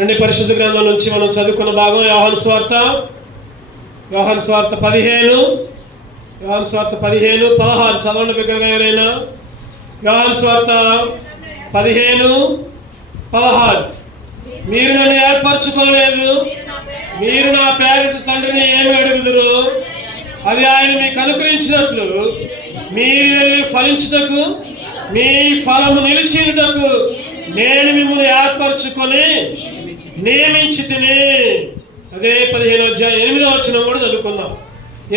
రెండు పరిశుద్ధ గ్రంథం నుంచి మనం చదువుకున్న భాగం యోహాను సువార్త 15 16 చదవండి బిగ్గరగా ఎవరైనా. యోహాను సువార్త 15:16 మీరు నన్ను ఏర్పరచుకోలేదు, మీరు నా పేరిట తండ్రిని ఏమి అడుగుదురు అది ఆయన మీకు అనుగ్రహించినట్లు మీరు వెళ్ళి ఫలించుటకు మీ ఫలము నిలిచినటకు నేను మిమ్మల్ని ఏర్పరచుకొని నియమించి తిని. అదే 15వ అధ్యాయం 8వ వచనం కూడా చదువుకుందాం.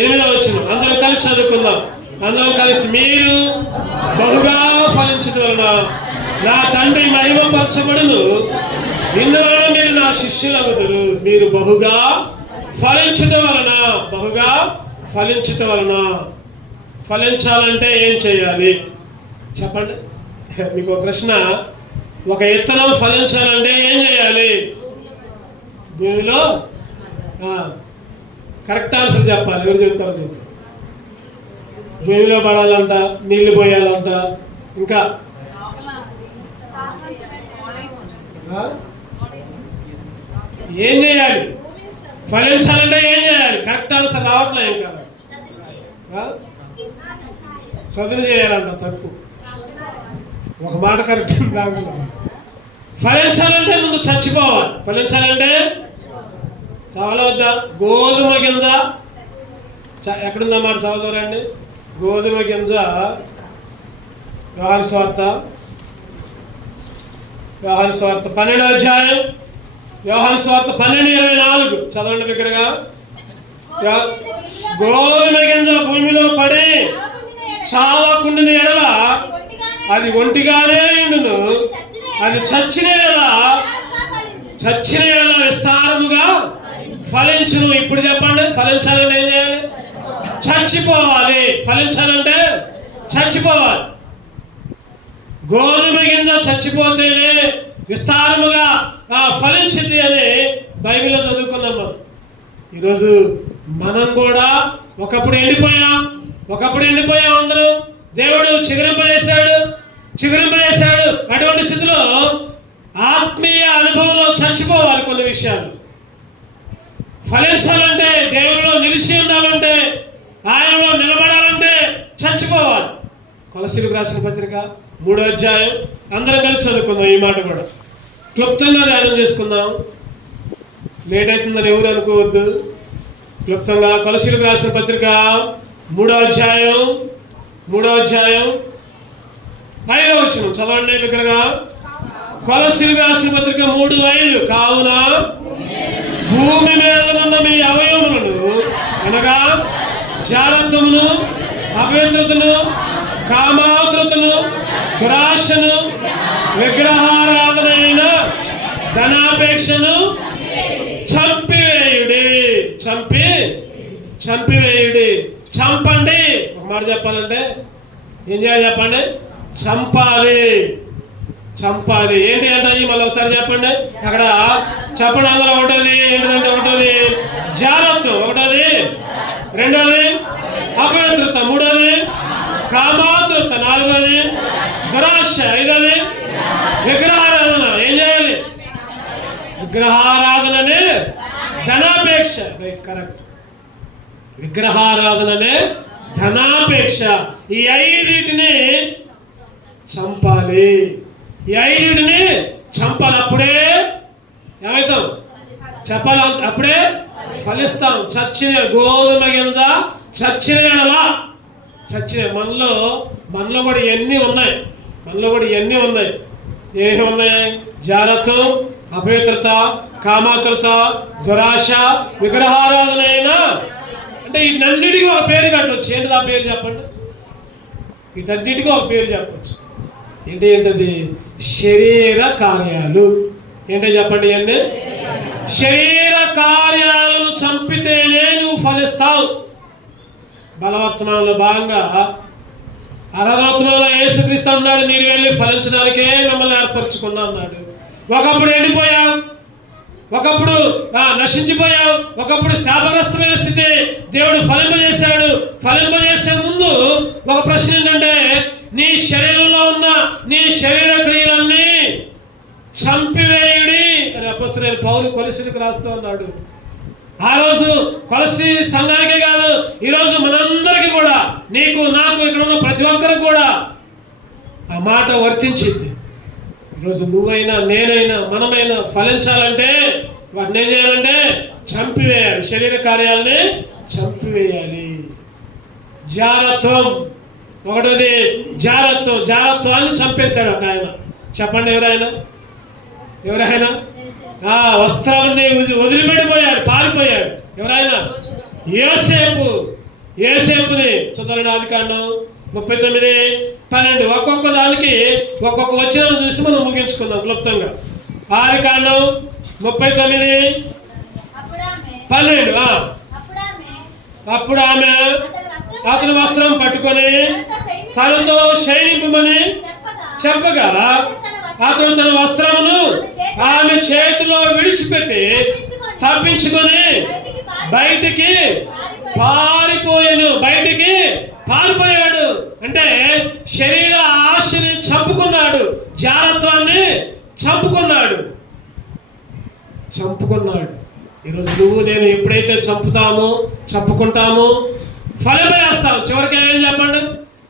8వ వచనం అందరం కలిసి చదువుకుందాం. అందరం కలిసి మీరు బహుగా ఫలించడం వలన నా తండ్రి మహిమపరచబడును, ఇందువలన మీరు నా శిష్యులవుదురు. మీరు బహుగా ఫలించడం వలన, బహుగా ఫలించడం వలన. ఫలించాలంటే ఏం చేయాలి చెప్పండి. మీకు ఒక ప్రశ్న, ఒక విత్తనం ఫలించాలంటే ఏం చేయాలి? భూమిలో కరెక్ట్ ఆన్సర్ చెప్పాలి. ఎవరు చెప్తారో చెప్పు. భూమిలో పడాలంట, నీళ్లు పోయాలంట, ఇంకా ఏం చేయాలి? ఫలించాలంటే ఏం చేయాలి? కరెక్ట్ ఆన్సర్ రావట్లే. ఇంకా చదువు చేయాలంట, తప్పు. ఒక మాట కరెక్ట్ రాకుండా. ఫలించాలంటే ముందు చచ్చిపోవాలి. ఫలించాలంటే చాలా వద్దా? గోధుమ గింజ ఎక్కడుందా మాట చదువుతారండి. గోధుమ గింజ యోహాను సువార్త 12వ అధ్యాయం, యోహాను సువార్త 12:24 చదవండి దగ్గరగా. గోధుమ గింజ భూమిలో పడి చావకుండిన ఎడల అది ఒంటిగానే ఉండును, అది చచ్చిన ఎడల విస్తారముగా ఫలించును. ఇప్పుడు చెప్పండి, ఫలించాలంటే ఏం చేయాలి? చచ్చిపోవాలి. ఫలించాలంటే చచ్చిపోవాలి. గోధుమ గింజ చచ్చిపోతేనే విస్తారముగా ఫలించింది అని బైబిల్లో చదువుకున్నాం మనం. ఈరోజు మనం కూడా ఒకప్పుడు ఎండిపోయాం అందరూ. దేవుడు చిగురింపజేశాడు. అటువంటి స్థితిలో ఆత్మీయ అనుభవంలో చచ్చిపోవాలి. కొన్ని విషయాలు ఫలించాలంటే, దేవుడిలో నిలిచి ఉండాలంటే, ఆయనలో నిలబడాలంటే చచ్చిపోవాలి. కొలస్సీలకు రాసిన పత్రిక 3వ అధ్యాయం అందరం కలిసి చదువుకుందాం. ఈ మాట కూడా క్లుప్తంగా ధ్యానం చేసుకుందాం. లేట్ అవుతుందని ఎవరు అనుకోవద్దు. క్లుప్తంగా కొలస్సీలకు రాసిన పత్రిక 3వ అధ్యాయం 5వ వచనం చదవండి దగ్గరగా. కొలస్సీలకు రాసిన పత్రిక 3:5 కావున భూమి మీద ఉన్న మీ అవయవములను అనగా జారత్వమును, అపవిత్రతను, కామాతురతను, దురాశను, విగ్రహారాధనైన ధనాపేక్షను చంపివేయుడి. చంపండి. ఒక మాట చెప్పాలంటే ఏం చేయాలి చెప్పండి? చంపాలి. ఏంటి అంటే మళ్ళీ ఒకసారి చెప్పండి. అక్కడ చెప్పండి అందులో. ఒకటోది ఏంటంటే, ఒకటోది జారత్వం, ఒకటోది, రెండోది అపవిత్రత, మూడోది కామాతురత, నాలుగోది దురాశ, ఐదోది విగ్రహారాధన. ఏం చేయాలి? విగ్రహారాధననే ధనాపేక్ష. కరెక్ట్. విగ్రహారాధననే ధనాపేక్ష. ఈ 5టిని చంపాలి. అప్పుడే ఏమవుతాం? చెప్పాలి. అప్పుడే ఫలిస్తాం. చచ్చిన గోధుమ గింజ చచ్చిన మనలో కూడా ఇవన్నీ ఉన్నాయి. ఏమి ఉన్నాయి? జారత్వం, అపవిత్రత, కామాతురత, దురాశ, విగ్రహారాధన అయినా. అంటే వీటన్నిటికీ ఒక పేరు పెట్టవచ్చు. ఏంటిది ఆ పేరు చెప్పండి? వీటన్నిటికీ ఒక పేరు చెప్పచ్చు. ఏంటది? శరీర కార్యాలు. ఏంటో చెప్పండి. ఇవన్నీ శరీర కార్యాలను చంపితేనే నువ్వు ఫలిస్తావు. బలవర్తనంలో భాగంగా ఆరాధనలో యేసుక్రీస్తు అన్నాడు, మీరు వెళ్ళి ఫలించడానికే మిమ్మల్ని ఏర్పరచుకున్నా అన్నాడు. ఒకప్పుడు ఎండిపోయాం, ఒకప్పుడు నశించిపోయాం, ఒకప్పుడు శాపగ్రస్తమైన స్థితి. దేవుడు ఫలింపజేశాడు. ఫలింపజేసే ముందు ఒక ప్రశ్న ఏంటంటే, నీ శరీరంలో ఉన్న నీ శరీర క్రియలన్నీ చంపివేయుడి అని అపోస్తలుడైన పౌలు కొలస్సీలకు రాస్తూ ఉన్నాడు. ఆ రోజు కొలస్సీ సంఘానికే కాదు, ఈరోజు మనందరికీ కూడా, నీకు నాకు ఇక్కడ ఉన్న ప్రతి ఒక్కరికి కూడా ఆ మాట వర్తించింది. ఈరోజు నువ్వైనా నేనైనా మనమైనా ఫలించాలంటే వాటిని ఏం చేయాలంటే చంపివేయాలి, శరీర కార్యాలని చంపివేయాలి. జారత్వం ఒకటిది, జారత్వాన్ని చంపేశాడు ఒక ఆయన. చెప్పండి ఎవరైనా వస్త్రాన్ని వదిలిపెట్టిపోయాడు, పారిపోయాడు. ఎవరైనా యోసేపుని చదవండి. ఆదికాండం 39:12 ఒక్కొక్క దానికి ఒక్కొక్క వచనం చూసి మనం ముగించుకుందాం క్లుప్తంగా. ఆదికాండం 39:12 అప్పుడు ఆమె అతని వస్త్రం పట్టుకొని తనతో శయనింపమని చెప్పగా అతను తన వస్త్రమును ఆమె చేతిలో విడిచిపెట్టి తప్పించుకొని బయటికి పారిపోయాడు. అంటే శరీర ఆశని చంపుకున్నాడు, జారత్వాన్ని చంపుకున్నాడు. ఈరోజు నువ్వు నేను ఎప్పుడైతే చంపుకుంటామో ఫలమే వేస్తాం. చివరికి ఏమైంది చెప్పండి?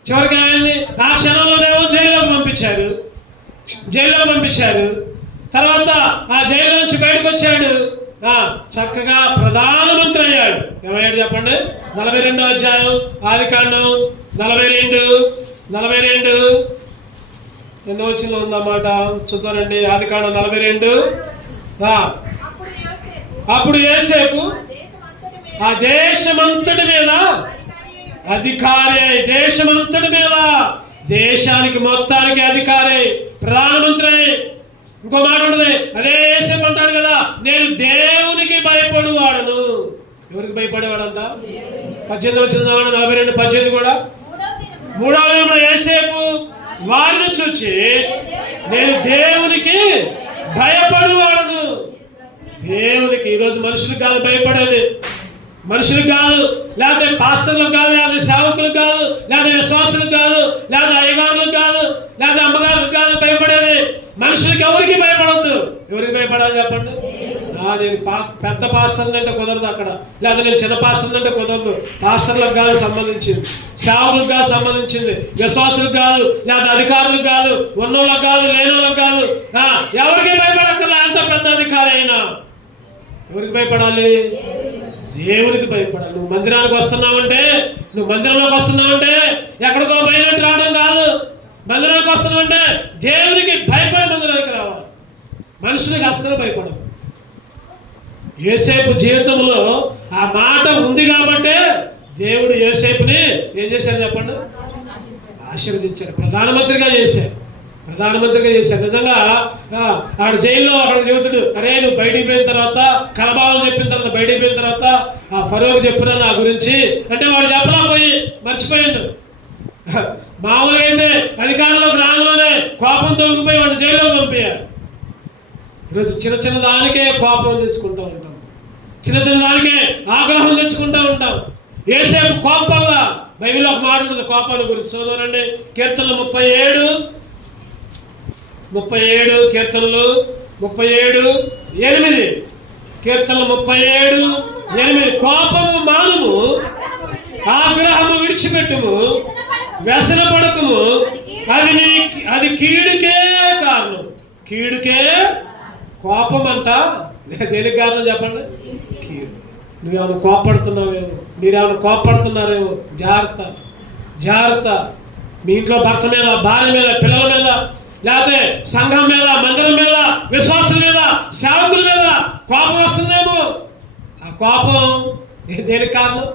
చివరికి ఏమైంది? ఆ క్షణంలోనేమో జైల్లోకి పంపించారు. తర్వాత ఆ జైలు నుంచి బయటకు వచ్చాడు, చక్కగా ప్రధానమంత్రి అయ్యాడు. ఏమయ్యాడు చెప్పండి? 42వ అధ్యాయం ఆదికాండం 42 ఎన్నో వచ్చిన ఉందన్నమాట. చూద్దానండి. ఆదికాండం 42. అప్పుడు యోసేపు ఆ దేశమంతటి మీద అధికారి, దేశానికి మొత్తానికి అధికారి, ప్రధానమంత్రి. ఇంకో మాట ఉంటుంది, అదే యోసేపు అంటాడు కదా, నేను దేవునికి భయపడువాడను. ఎవరికి భయపడేవాడంట? 18 వచ్చిన 42:18 కూడా. 3వ దినమున యోసేపు వారిని చూచి నేను దేవునికి భయపడువాడను. దేవునికి. ఈరోజు మనుషులకు కాదు భయపడేది, మనుషులకు కాదు, లేకపోతే పాస్టర్లకు కాదు, లేకపోతే సేవకులకు కాదు, లేకపోతే విశ్వాసులకు కాదు, లేకపోతే అయ్యగారులకు కాదు, లేకపోతే అమ్మగారులకు కాదు భయపడేది. మనుషులకి ఎవరికి భయపడద్దు. ఎవరికి భయపడాలి చెప్పండి? నేను పెద్ద పాస్టర్లు అంటే కుదరదు అక్కడ, లేదా నేను చిన్న పాస్టర్లు అంటే కుదరదు. పాస్టర్లకు కాదు సంబంధించింది, సేవకులకు కాదు సంబంధించింది, విశ్వాసులకు కాదు, లేదా అధికారులకు కాదు, ఉన్నోళ్ళకి కాదు, లేనోళ్ళకి కాదు. ఎవరికి భయపడక్కర్లా, ఎంత పెద్ద అధికారి అయినా. ఎవరికి భయపడాలి? దేవునికి భయపడాలి. నువ్వు మందిరానికి వస్తున్నావంటే, నువ్వు మందిరంలోకి వస్తున్నావంటే ఎక్కడికో బయలుదేరి రావడం కాదు. మందిరానికి వస్తున్నావంటే దేవునికి భయపడి మందిరానికి రావాలి, మనుషులకి అస్సలు భయపడదు. యోసేపు జీవితంలో ఆ మాట ఉంది కాబట్టే దేవుడు యోసేపుని ఏం చేశారు చెప్పండి? ఆశీర్వదించారు, ప్రధానమంత్రిగా చేశారు. నిజంగా ఆడు జైల్లో అక్కడ చెబుతాడు, అరే నువ్వు బయటికి పోయిన తర్వాత, కలభావం చెప్పిన తర్వాత, బయటికి పోయిన తర్వాత ఆ ఫరోకి చెప్పినా నా గురించి అంటే వాడు చెప్పలేకపోయి మర్చిపోయాడు. మామూలుగా అయితే అధికారంలోకి రాగానే కోపంతో ఊగిపోయి వాడిని జైల్లో పంపించారు. ఈరోజు చిన్న దానికే కోపం తెచ్చుకుంటూ ఉంటాం, చిన్న దానికే ఆగ్రహం తెచ్చుకుంటూ ఉంటాం. యోసేపు కోపంలా బైబిల్లో ఒక మాట ఉంటుంది కోపాల గురించి. చదవనండి. కీర్తనలు 37 కీర్తనలు 37:8. కీర్తనలు 37:8. కోపము మానుము, ఆగ్రహము విడిచిపెట్టుము, వ్యసన పడకము, అది కీడుకే కారణం. కోపం అంట దేనికి కారణం చెప్పండి? కీడు. నువ్వేమైనా కోపడుతున్నావేమో, మీరేమైనా కోపడుతున్నారేమో, జాగ్రత్త. మీ ఇంట్లో భర్త మీద, భార్య మీద, పిల్లల మీద, లేకపోతే సంఘం మీద, మందిరం మీద, విశ్వాసుల మీద, సేవకుల మీద కోపం వస్తుందేమో. ఆ కోపం దేనికి కారణం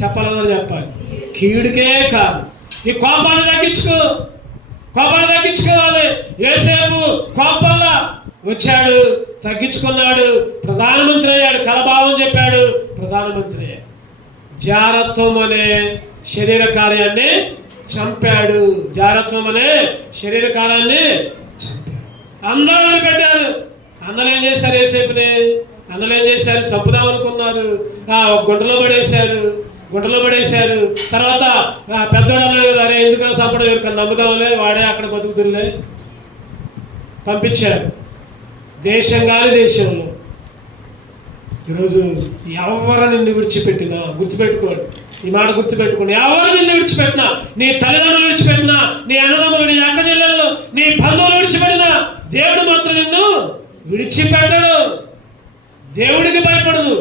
చెప్పాలి? కీడుకే కారణం. ఈ కోపాన్ని తగ్గించుకోవాలి. యోసేపు కోపంలా వచ్చాడు, తగ్గించుకున్నాడు, ప్రధానమంత్రి అయ్యాడు. కలభావం చెప్పాడు, ప్రధానమంత్రి అయ్యాడు. జారత్వం అనే శరీర కార్యాన్ని చంపాడు. అందరూ వదిలిపెట్టారు. అందరూ ఏం చేశారు? యోసేపుని అందరూ ఏం చేశారు? చంపుదాం అనుకున్నారు. గుంటలో పడేశారు. గుంటలో పడేశారు. తర్వాత పెద్దవాడు అన్నాడు కదా, అరే ఎందుకు చంపడం, ఎవరికన్నా నమ్ముదాంలే, వాడే అక్కడ బతుకుతులే, పంపించారు. దేశం కాని దేశంలో ఈరోజు ఎవరు నిన్ను విడిచిపెట్టినా, గుర్తుపెట్టుకోండి, ఈ మాట గుర్తుపెట్టుకోండి, ఎవరు నిన్ను విడిచిపెట్టినా, నీ తల్లిదండ్రులు విడిచిపెట్టినా, నీ అన్నదమ్ములు, నీ అక్క చెల్లెళ్ళు, నీ బంధువులు విడిచిపెట్టినా, దేవుడు మాత్రం నిన్ను విడిచిపెట్టడు. దేవుడికి భయపడదు.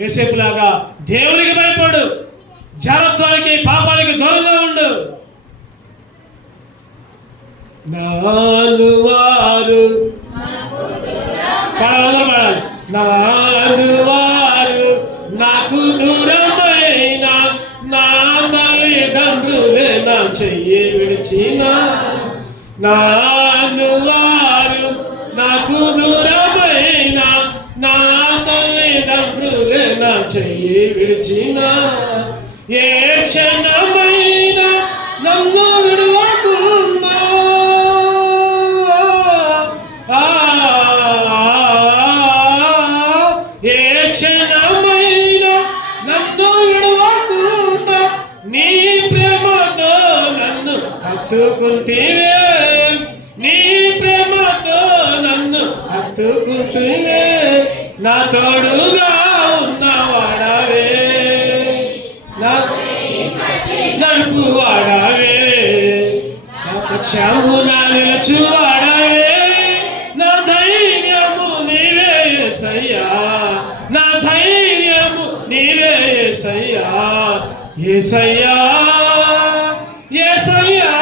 యోసేపులాగా దేవునికి భయపడు, జారత్వానికి పాపానికి దూరంగా ఉండు. నాను వారు పాడాలి, నాను వారు నాకు దూరమైన నా తల్లిదండ్రులే నా చెయ్యి విడిచిన, నాను వారు నాకు దూరమైన నా తల్లిదండ్రులే నా చెయ్యి విడిచిన, ఏ క్షణమైన నన్ను విడువకుండా ఏ క్షణమైన నన్ను విడువకుండా నీ ప్రేమతో నన్ను హత్తుకుంటేవే, నీ ప్రేమతో నన్ను హత్తుకుంటేవే, నా తోడుగా ఉన్నవాడవే, నా నడుపు వాడవే, నా పక్షమున నిలుచువాడవే, నా ధైర్యము నీవే యేసయ్యా, నా ధైర్యము నీవే యేసయ్యా, యేసయ్యా యేసయ్యా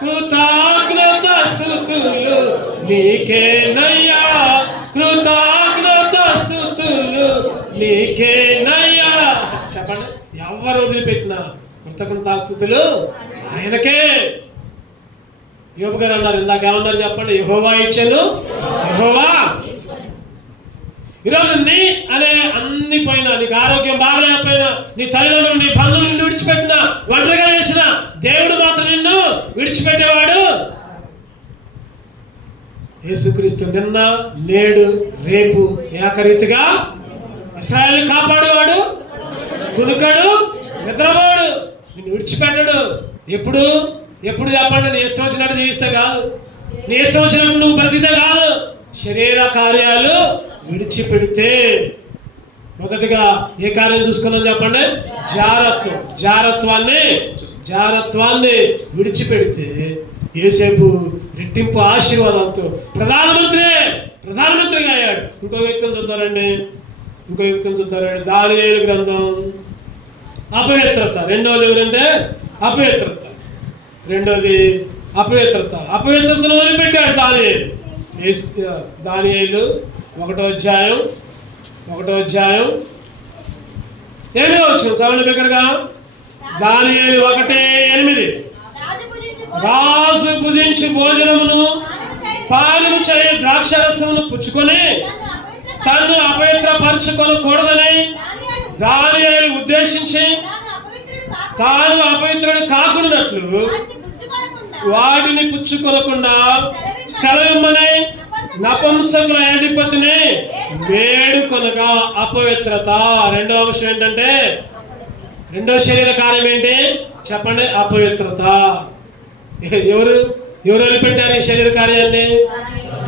కృతజ్ఞత స్తుతులు నీకేనయ్యా, కృతజ్ఞత స్తుతులు నీకేనయ్యా. చెప్పండి, ఎవరు వదిలిపెట్టినా కృతజ్ఞతాస్తుతులు ఆయనకే. యోబు గారు అన్నారు, ఇందాక ఏమన్నారు చెప్పండి, యెహోవా ఇచ్చెను యెహోవా. ఈరోజు నీ అనే అన్ని పోయినా, నీకు ఆరోగ్యం బాగలేకపోయినా, నీ తల్లిదండ్రులు, నీ బంధువులు నిన్ను విడిచిపెట్టినా, ఒంటరిగా చేసిన, దేవుడు మాత్రం నిన్ను విడిచిపెట్టేవాడు యేసుక్రీస్తు. నిన్న నేడు రేపు ఏకరీతిగా ఇశ్రాయేలుని కాపాడేవాడు, కునుకడు, నిద్రపోడు, నిన్ను విడిచిపెట్టడు. ఎప్పుడు ఎప్పుడు చెప్పండి, నీ ఇష్టం వచ్చినట్టు జీవిస్తే కాదు, నీ ఇష్టం వచ్చినట్టు నువ్వు బ్రతికితే కాదు. శరీర కార్యాలు విడిచిపెడితే, మొదటిగా ఏ కార్యం చూసుకున్నాం చెప్పండి, జారత్వాన్ని విడిచిపెడితే యోసేపు రెట్టింపు ఆశీర్వాదంతో ప్రధానమంత్రిగా అయ్యాడు. ఇంకో వ్యక్తిని చూద్దారండి, దానియేలు గ్రంథం అపవిత్రత. రెండోది ఎవరంటే అపవిత్రత. అపవిత్రతను వదిలిపెట్టాడు దానియేలు. ఒకటో అధ్యాయం 8వ వచనం చదవండి బిగ్గరగా. దానియేలు 1:8. రాజు భుజించి భోజనమును పానము చేయ ద్రాక్షరసమును పుచ్చుకొని తన్ను అపవిత్రపరచుకొనకూడదని దానియేలు ఉద్దేశించి తాను అపవిత్రుడు కాకున్నట్లు వాటిని పుచ్చుకొనకుండా సెలవిమ్మని నపుంసకుల అధిపతిని వేడుకొనగా అపవిత్రత. రెండో అంశం ఏంటంటే, రెండో శరీర కార్యం ఏంటి చెప్పండి, అపవిత్రత. ఎవరు వదిలిపెట్టారు ఈ శరీర కార్యాన్ని?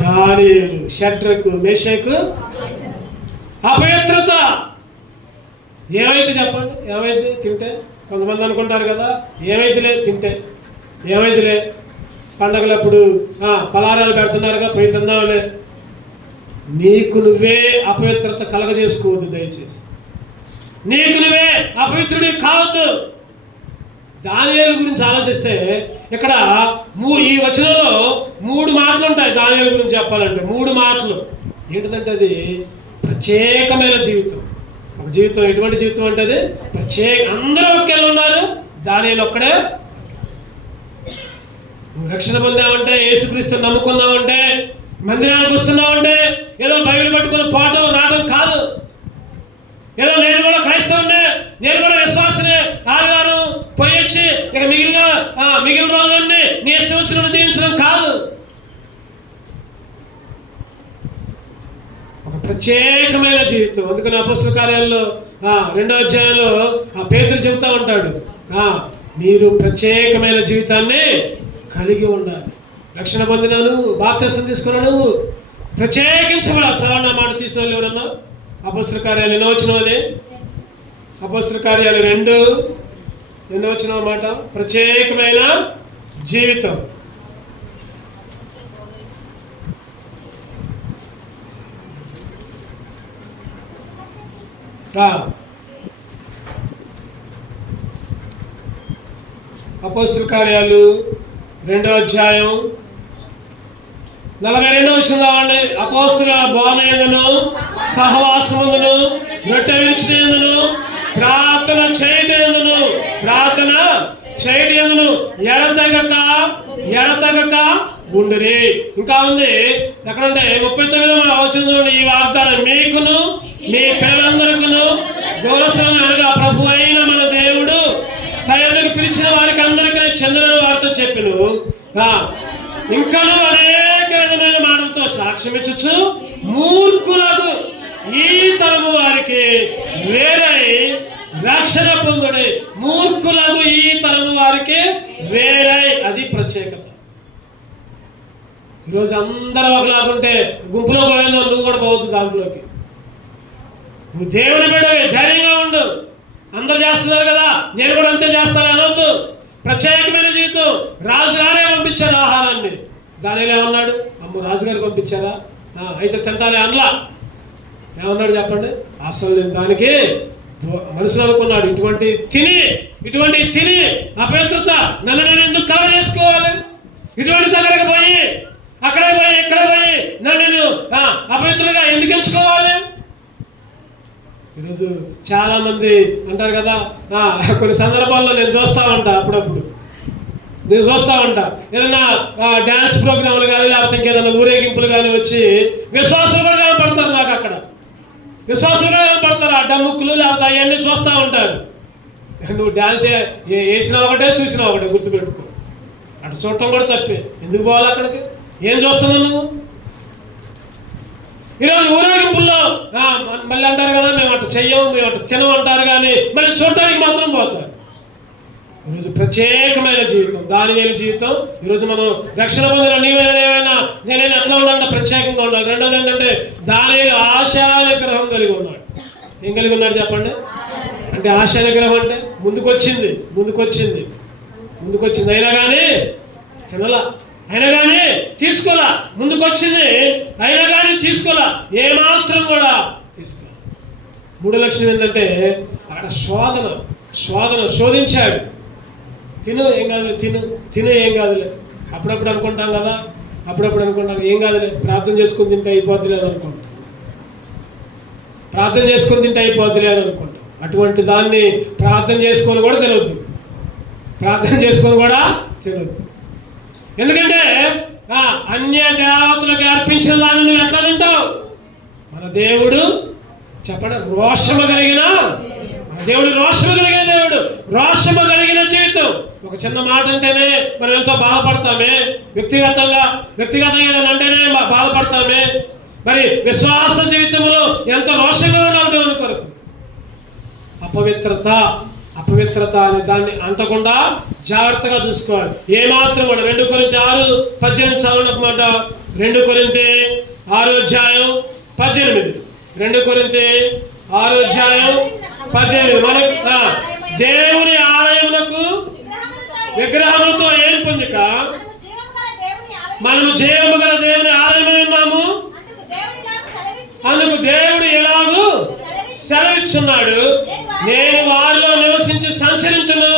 దానియేలు, షడ్రకు, మేషకు. అపవిత్రత ఏమైతే చెప్పండి, ఏమైతే తింటే? కొంతమంది అనుకుంటారు కదా, ఏమైతేలే తింటే, ఏమైతేలే పండగలప్పుడు పలారాలు పెడుతున్నారుగా, పోయి తిందాంలే. నీకు నువ్వే అపవిత్రత కలగజేసుకోవద్దు దయచేసి. నీకు నువ్వే అపవిత్రుడి కావద్దు. దానియేలు గురించి ఆలోచిస్తే ఇక్కడ ఈ వచనంలో 3 మాటలు ఉంటాయి. దానియేలు గురించి చెప్పాలంటే 3 మాటలు. ఏంటిదంటే అది ప్రత్యేకమైన జీవితం. ఒక జీవితం, ఎటువంటి జీవితం అంటే అది అందరూ ఒకేలా ఉన్నారు, దానియేలు ఒక్కడే. నువ్వు రక్షణ పొందావంటే, యేసుక్రీస్తు నమ్ముకున్నావంటే, మందిరానికి వస్తున్నావంటే ఏదో బైబిల్ పట్టుకుని పోవటం రావడం కాదు. ఏదో నేను కూడా క్రైస్తవునే, నేను కూడా విశ్వాసనే, ఆదివారం పోయి వచ్చి ఇక మిగిలిన రోజులన్నీ నీ ఇష్టం వచ్చినట్టు జీవించడం కాదు. ఒక ప్రత్యేకమైన జీవితం. అందుకని అపొస్తలుల కార్యాల్లో 2వ అధ్యాయంలో పేతురు చెబుతా ఉంటాడు, మీరు ప్రత్యేకమైన జీవితాన్ని కలిగి ఉండాలి. రక్షణ పొందిన నువ్వు, బాప్తిసం తీసుకున్న నువ్వు ప్రత్యేకించబడాలి. చదవన్న మాట తీసుకున్న ఎవరన్నా? అపొస్తలుల కార్యాలు ఎన్నో వచనం అది? అపొస్తలుల కార్యాలు 2 ఎన్నో వచనం మాట? ప్రత్యేకమైన జీవితం. అపొస్తలుల కార్యాలు 2వ అధ్యాయం 42వ వచనం రావండి. అపొస్తలుల బోధ యందును సహవాసముందును రొట్టె విరుచుట యందును ప్రార్థన చేయుట యందును ఎడతెగక ఉండురి. ఇంకా ఉంది ఎక్కడంటే 39వ వచనం చూడండి. ఈ వాగ్దానం మీకును మీ పిల్లలందరికీ దూరస్థులను అనగా ప్రభు అయిన మన దేవుడు తన ఎదురు పిలిచిన వారికి అందరికీ చంద్రుని వారితో చెప్పిను. ఇంకను అనేక విధమైన మాటలతో సాక్ష్యం ఇచ్చు మూర్ఖులకు ఈ తరము వారికి వేరై రక్షణ పొందుడే. మూర్ఖులకు ఈ తరము వారికి వేరై, అది ప్రత్యేకత. ఈరోజు అందరూ ఒకలాగుంటే గుంపులో పోయిందో నువ్వు కూడా పోవద్దు దాంట్లోకి. నువ్వు దేవుని బిడ్డవే, ధైర్యంగా ఉండు. అందరు చేస్తున్నారు కదా, నేను కూడా అంతే చేస్తాను అనొద్దు. ప్రత్యేకమైన జీవితం. రాజుగారే పంపించారు ఆహారాన్ని. దానిలో ఏమన్నాడు? అమ్మ రాజుగారు పంపించారా, అయితే తింటానే అనలా. ఏమన్నాడు చెప్పండి? అసలు నేను దానికి మనుషులు అనుకున్నాడు, ఇటువంటి తిని అపవిత్రత నన్ను నేను ఎందుకు కలవ చేసుకోవాలి? ఇటువంటి దగ్గరకు పోయి అక్కడే పోయి ఇక్కడే పోయి నన్ను నేను అపవిత్రంగా ఎందుకు ఎంచుకోవాలి? ఈరోజు చాలా మంది అంటారు కదా, కొన్ని సందర్భాల్లో నేను చూస్తా ఉంటా, అప్పుడప్పుడు నేను చూస్తా ఉంటా, ఏదైనా డ్యాన్స్ ప్రోగ్రాంలు కానీ లేకపోతే ఇంకేదైనా ఊరేగింపులు కానీ వచ్చి విశ్వాసులు కూడా కనపడతారు. నాకు అక్కడ విశ్వాసులు కూడా కనపడతారు. ఆ డమ్ముక్కులు లేకపోతే అవన్నీ చూస్తూ ఉంటారు. నువ్వు డ్యాన్స్ వేసినా ఒకటే చూసినా ఒకటే, గుర్తుపెట్టుకో. అటు చూడటం కూడా తప్పే. ఎందుకు పోవాలి అక్కడికి? ఏం చూస్తున్నావు నువ్వు? ఈరోజు ఊరేగింపుల్లో మళ్ళీ అంటారు కదా, మేము అటు చెయ్యం, మేము అటు తినం అంటారు, కానీ మళ్ళీ చూడటానికి మాత్రం పోతారు. ఈరోజు ప్రత్యేకమైన జీవితం, దానియేలు జీవితం. ఈరోజు మనం రక్షణ పొందిన నీవైనా నేనైనా ఎట్లా ఉండాలంటే ప్రత్యేకంగా ఉండాలి. రెండోది ఏంటంటే దానియేలు ఆశా నిగ్రహం కలిగి ఉన్నాడు. ఏం కలిగి ఉన్నాడు చెప్పండి? అంటే ఆశా నిగ్రహం అంటే ముందుకొచ్చింది అయినా కానీ తినలా, అయినా కానీ తీసుకోలా. ముందుకొచ్చింది అయినా కానీ తీసుకోలా, ఏమాత్రం కూడా తీసుకోలే. 3 లక్షలు ఏంటంటే అక్కడ శోధించాడు. తిను ఏం కాదులే, తిను ఏం కాదులే. అప్పుడప్పుడు అనుకుంటాం కదా, ఏం కాదులే, ప్రార్థన చేసుకుని తింటే అయిపోద్దిలే అని అనుకుంటాం. అటువంటి దాన్ని ప్రార్థన చేసుకొని కూడా తినొద్దు. ఎందుకంటే అన్య దేవతలకు అర్పించిన దాన్ని నువ్వు ఎట్లా తింటావు? మన దేవుడు చెప్పండి, రోషము కలిగిన దేవుడు, రోషము కలిగిన జీవితం. ఒక చిన్న మాట అంటేనే మనం ఎంతో బాధపడతామే. వ్యక్తిగతంగా ఏదైనా అంటేనే బాధపడతామే. మరి విశ్వాస జీవితంలో ఎంత రోషంగా ఉండాలి దేవుని కొరకు. అపవిత్రత అనే దాన్ని అంటకుండా జాగ్రత్తగా చూసుకోవాలి. ఏమాత్రం కూడా 2 కొరింథీ 6:18 చదవనమాట. 2 కొరింథీ 6:18. 2 కొరింథీ 6:18. మనకు దేవుని ఆలయమునకు విగ్రహములతో ఏం పొందిక మనము జీవము గల దేవుని ఆలయమై ఉన్నాము. అందుకు దేవుడు ఎలాగూ సెలవిచ్చున్నాడు, నేను వారిలో నివసించి సంచరించును,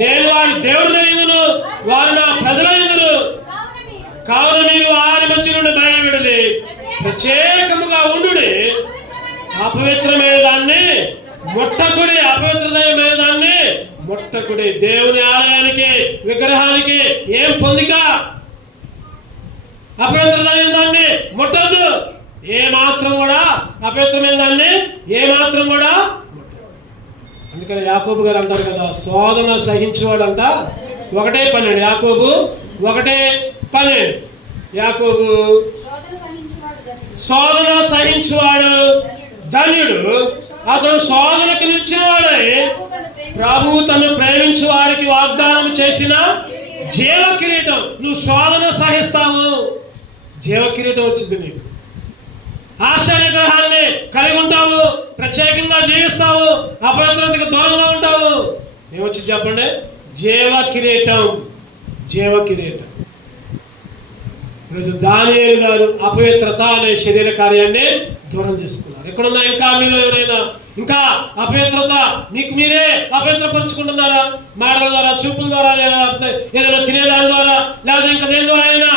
నేను వారి దేవుడినైందును, వారు నా ప్రజలైందును. కావున మీరు వారి మధ్య నుండి బయలువెడలి ప్రత్యేకముగా ఉండుడి. అపవిత్రమైన దాన్ని ముట్టకుడి. దేవుని ఆలయానికి విగ్రహానికి ఏం పొందిక? అపవిత్రమైన దాన్ని ముట్టద్దు. ఏమాత్రం కూడా అపవిత్రమైన దాన్ని ఏమాత్రం కూడా. అందుకని యాకోబు గారు అంటారు కదా, శోధన సహించేవాడంట 1:12. యాకోబు 1:12. యాకోబు శోధన సహించువాడు ధన్యుడు, అతడు శోధనకు నిలిచిన వాడే ప్రభువు తను ప్రేమించు వారికి వాగ్దానం చేసిన జీవ కిరీటం. నువ్వు శోధన సహిస్తావు, జీవ కిరీటం వచ్చింది నీకు. ఆశా నిగ్రహాన్ని కలిగి ఉంటావు, ప్రత్యేకంగా జీవిస్తావు, అపవిత్రతకు దూరంగా ఉంటావు. ఏమొచ్చింది చెప్పండి? జీవ కిరీటం, జీవ కిరీటం. ఈరోజు దానియేలు గారు అపవిత్రత అనే శరీర కార్యాన్ని దూరం చేసుకున్నారు. ఎక్కడున్నా ఇంకా మీలో ఎవరైనా ఇంకా అపవిత్రత మీకు మీరే అపవిత్రపరుచుకుంటున్నారా? మాటల ద్వారా, చూపుల ద్వారా, ఏదైనా తినేదాని ద్వారా, లేదా ఇంకా దేని ద్వారా అయినా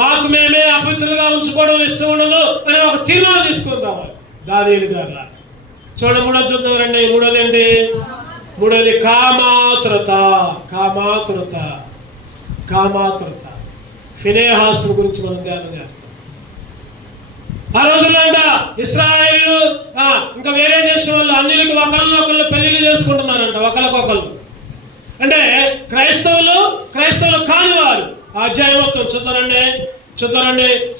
మాకు మేమే అపవిత్రులుగా ఉంచుకోవడం ఇష్టం ఉండదు అని ఒక తీర్మానం తీసుకుని రావాలి దానియేలు గారు. చూడండి, మూడోది చూద్దాం రండి. మూడోది ఏంటి? మూడోది కామాతురత. కామాతురత, కామాతురత. ఫినెహాసు గురించి మనం ధ్యానం చేస్తాం. ఆ రోజుల్లో అంట ఇశ్రాయేలీయులు ఇంకా వేరే దేశం వాళ్ళు అన్యులకి ఒకళ్ళు పెళ్లిళ్ళు చేసుకుంటున్నారంట, ఒకళ్ళకొకళ్ళు. అంటే క్రైస్తవులు కాని వారు. ఆ అధ్యాయం మొత్తం చూద్దారండి.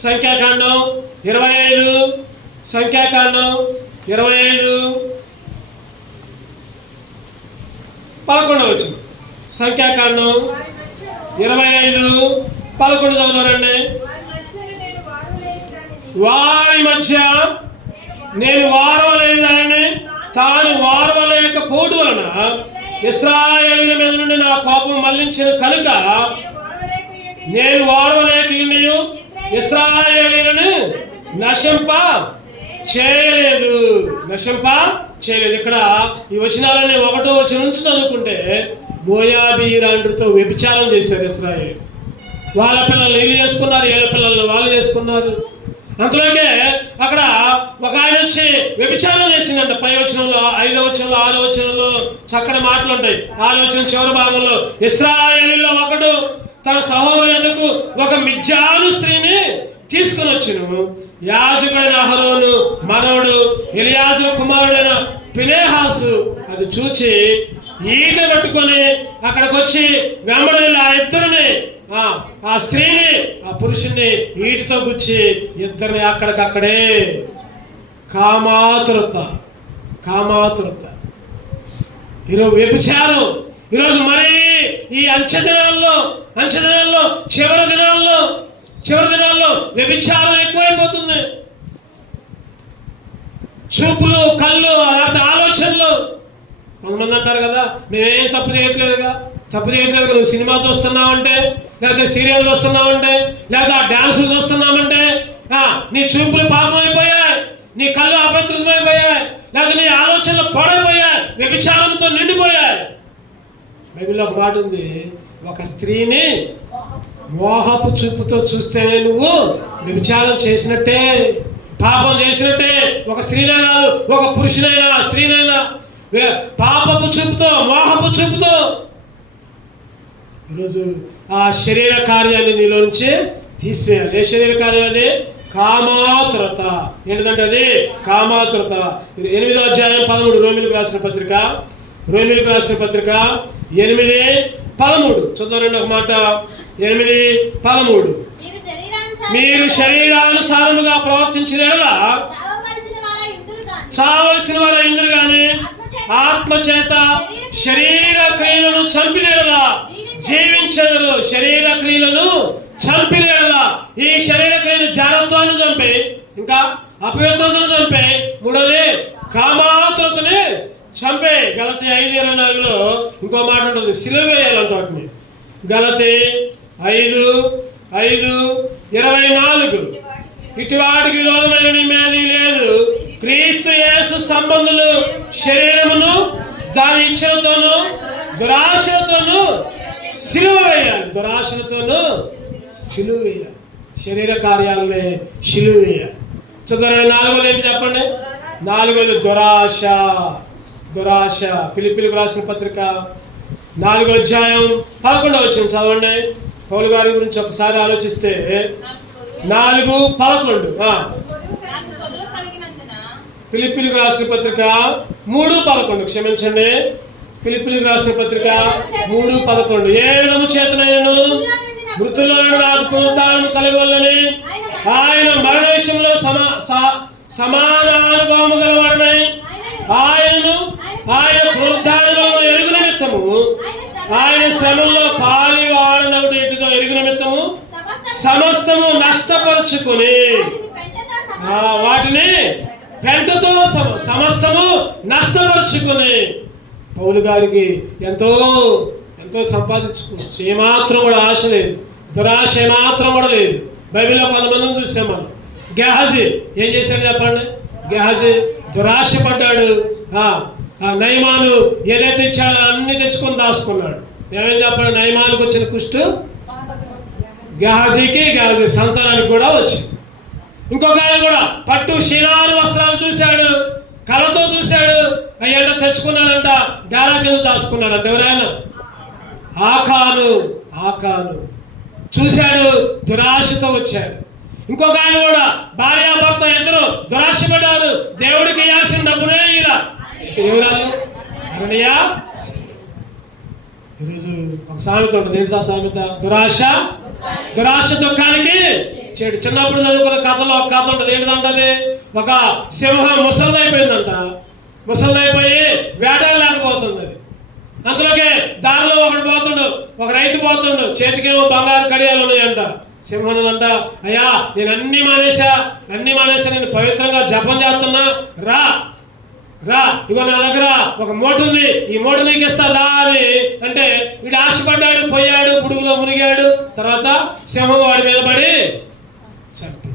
సంఖ్యాకాండం 25, సంఖ్యాకాండం 25 11 వచ్చింది. సంఖ్యాకాండం 25:11 చదువుతారండి. వారి మధ్య నేను వారవలేని దానిని తాను వారవలేకపోవడం వలన ఇశ్రాయేలీయుల మీద నుండి నా కోపం మళ్లించిన కనుక నేను వారవలేక ఇశ్రాయేలీయులను నశింప చేయలేదు. ఇక్కడ ఈ వచనాలని 1వ వచనం నుంచి చదువుకుంటే మోయాబీయులతో వ్యభిచారం చేశారు ఇశ్రాయేలు. వాళ్ళ పిల్లలు వీళ్ళు చేసుకున్నారు, వీళ్ళ పిల్లలు వాళ్ళు చేసుకున్నారు. అంతలోకే అక్కడ ఒక ఆయన వచ్చి వ్యభిచారం చేసిందంట. 5వ వచనంలో, 5వ వచనంలో, 6వ వచనంలో చక్కటి మాటలు ఉంటాయి. 6వ వచనం చివరి భాగంలో ఇశ్రాయేలీయుల్లో ఒకడు తన సహోదరులకు ఒక మిద్యాను స్త్రీని తీసుకుని వచ్చును. యాజకుడైన అహరోను మనవడు ఎలియాజరు కుమారుడైన ఫినెహాసు అది చూచి ఈట పట్టుకొని అక్కడికి వచ్చి వెంబడి ఆ ఇద్దరిని, ఆ స్త్రీని, ఆ పురుషుణ్ణి ఈటితో గుచ్చి ఇద్దరిని అక్కడికక్కడే. కామాతురత. ఈరోజు వ్యభిచారం. ఈరోజు మరి ఈ అంచె దినాల్లో చివరి దినాల్లో వ్యభిచారం ఎక్కువైపోతుంది. చూపులు, కళ్ళు, అలాంటి ఆలోచనలు. కొంతమంది అంటారు కదా, మేమేం తప్పు చేయట్లేదుగా. నువ్వు సినిమా చూస్తున్నావంటే, లేకపోతే సీరియల్ చూస్తున్నావంటే, లేదా డాన్సులు చూస్తున్నామంటే నీ చూపులు పాపమైపోయాయి, నీ కళ్ళు అపవిత్రమైపోయాయి, లేదా నీ ఆలోచనలు పాడైపోయాయి, వ్యభిచారంతో నిండిపోయాయి. బైబిల్లో ఒక మాట ఉంది, ఒక స్త్రీని మోహపు చూపుతో చూస్తేనే నువ్వు వ్యభిచారం చేసినట్టే, పాపం చేసినట్టే. ఒక స్త్రీనే కాదు, ఒక పురుషునైనా స్త్రీనైనా పాపపు చూపుతో, మోహపు చూపుతో ఈరోజు ఆ శరీర కార్యాన్ని నీలో నుంచి తీసివేయాలి. ఏ శరీర కార్యం? అది కామాతురత. ఏంటంటే అది కామాతురత. 8వ అధ్యాయం 13 రోమిలకు రాసిన పత్రిక 8:13 చూద్దాం. ఒక మాట 8:13 మీరు శరీరానుసారముగా ప్రవర్తించిన చావలసిన వారు ఇందురు గాని ఆత్మచేత శరీర క్రియలను చంపినేలా జీవించెదరు. శరీర క్రియలను చంపినేలా, ఈ శరీర క్రియలు జాగ్రత్తను చంపి, ఇంకా అపవిత్రతను చంపి, మూడోది కామాతురతని చంపే. గలతీ 5:24 ఇంకో మాట ఉంటుంది, సిలువ వేయాలంట వాటిని. గలతీ 5:24 ఇటు వాటికి విరోధమైన నిమేది లేదు. క్రీస్తు యేసు సంబంధులు శరీరమును దాని ఇచ్చలతోనూ దురాశలతోనూ సిలువ వేయాలి. శరీర కార్యాలనే సిలువ వేయాలి. చూద్దాం. 4వది ఏంటి చెప్పండి? 4వది దురాశ. ఫిలిప్పీలకు రాసిన పత్రిక 4వ అధ్యాయం 11వ వచనం చదవండి. పౌలు గారి గురించి ఒకసారి ఆలోచిస్తే 4:11 ఫిలిప్పీలకు రాసిన పత్రిక 3:11 క్షమించండి. ఫిలిప్పీలకు రాసిన పత్రిక 3:11 ఏ విధము చేతనైనను మృతుల్లో నాకు పునరుత్థానము కలగవలెనని ఆయన మరణ విషయంలో సమాన అనుభవము గలవాడనై శ్రమల్లో పాలివాడనొకటి ఎటుదో ఎరుగు నిమిత్తము సమస్తము నష్టపరుచుకుని వాటిని పెంటతో సమస్తము నష్టపరుచుకుని పౌలు గారికి ఎంతో ఎంతో సంపాదించుకోవచ్చు. ఏమాత్రం కూడా ఆశ లేదు, దురాశ ఏమాత్రం కూడా లేదు. బైబిల్లో కొంతమందిని చూసాం మనం. గెహాజీ ఏం చేశాడు చెప్పండి? గెహాజీ దురాశ పడ్డాడు. నయమాను ఏదైతే ఇచ్చాడో అన్ని తెచ్చుకొని దాచుకున్నాడు. ఏమేం చెప్పండి? నయమానికి వచ్చిన కుష్టు గెహాజీ సంతానానికి కూడా వచ్చింది. ఇంకొక ఆయన కూడా పట్టు షినారు వస్త్రాలు చూశాడు, కళతో చూశాడు, అయ్యంట తెచ్చుకున్నాడంట, డారా కింద దాచుకున్నాడంట. ఎవరైనా ఆకాను చూశాడు, దురాశతో వచ్చాడు. ఇంకొక ఆయన కూడా భార్యాభర్త ఇద్దరు దురాశపడ్డారు, దేవుడికి ఇవ్వాల్సిన డబ్బునే ఇలా ఎవరాలు అరణ్యా. ఈరోజు ఒక సామెత ఉంటుంది, ఏంటి ఆ సామెత? దురాశ దుఃఖానికి చెడు. చిన్నప్పుడు చదువుకున్న కథలో ఒక కథ ఉంటుంది. ఏంటిదంటది? ఒక సింహం ముసలిదైపోయిందంట. ముసలిదైపోయి వేటాడలేకపోతుంది. అది అందులోకే దారిలో ఒకడు పోతుండు, ఒక రైతు పోతుండు, చేతికేమో బంగారు కడియాలు ఉన్నాయంట. సింహం అంట, అయ్యా నేను అన్ని మానేసా, నేను పవిత్రంగా జపం చేస్తున్నా, రా ఇగో నా దగ్గర ఒక మూట ఉంది, ఈ మూట నీకు ఇస్తా అని అంటే వీడు ఆశపడ్డాడు, పోయాడు, పుడుగులో మునిగాడు. తర్వాత సింహం వాడి మీద పడి చంపి.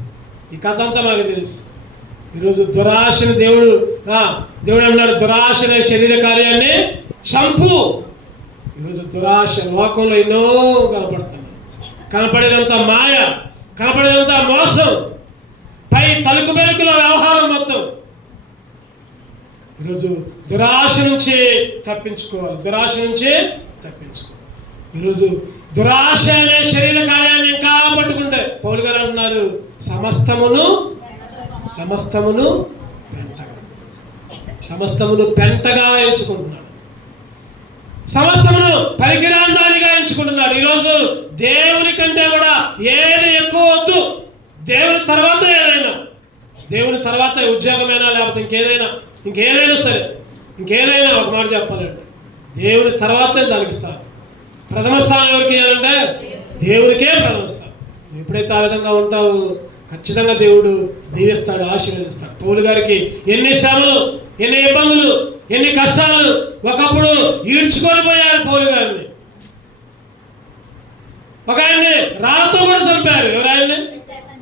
ఈ కథ అంతా నాకు తెలుసు. ఈరోజు దురాశని దేవుడు అన్నాడు, దురాశనే శరీర కార్యాన్ని చంపు. ఈరోజు దురాశ లోకంలో ఎన్నో కనపడేదంతా మాయ, కనపడేదంతా మోసం, పై తలుకు బెలుకుల వ్యవహారం మొత్తం. ఈరోజు దురాశ నుంచి తప్పించుకోవాలి. ఈరోజు దురాశ అనే శరీర కార్యాన్ని ఇంకా పట్టుకుంటే పౌలు గారు అంటున్నారు, సమస్తమును పెంటగా ఎంచుకుంటున్నాడు, సమస్తమును పనికిరాని దానిగా ఎంచుకుంటున్నాడు. ఈరోజు దేవుని కంటే కూడా ఏది ఎక్కువ వద్దు. దేవుని తర్వాత ఉద్యోగమైనా లేకపోతే ఇంకేదైనా సరే, ఇంకేదైనా ఒక మాట చెప్పాలంటే దేవుని తర్వాతే దానికి ఇస్తారు. ప్రథమ స్థానం ఎవరికి ఇవ్వాలంటే దేవునికే ప్రథమ స్థానం. ఎప్పుడైతే ఆ విధంగా ఉంటావు ఖచ్చితంగా దేవుడు దీవిస్తాడు, ఆశీర్వదిస్తాడు. పౌలు గారికి ఎన్ని శ్రమలు, ఎన్ని ఇబ్బందులు, ఎన్ని కష్టాలు. ఒకప్పుడు ఈడ్చుకొని పోయారు పౌలు గారిని. ఒక ఆయన్ని రాళ్ళతో కూడా చంపారు. ఎవరాయన్ని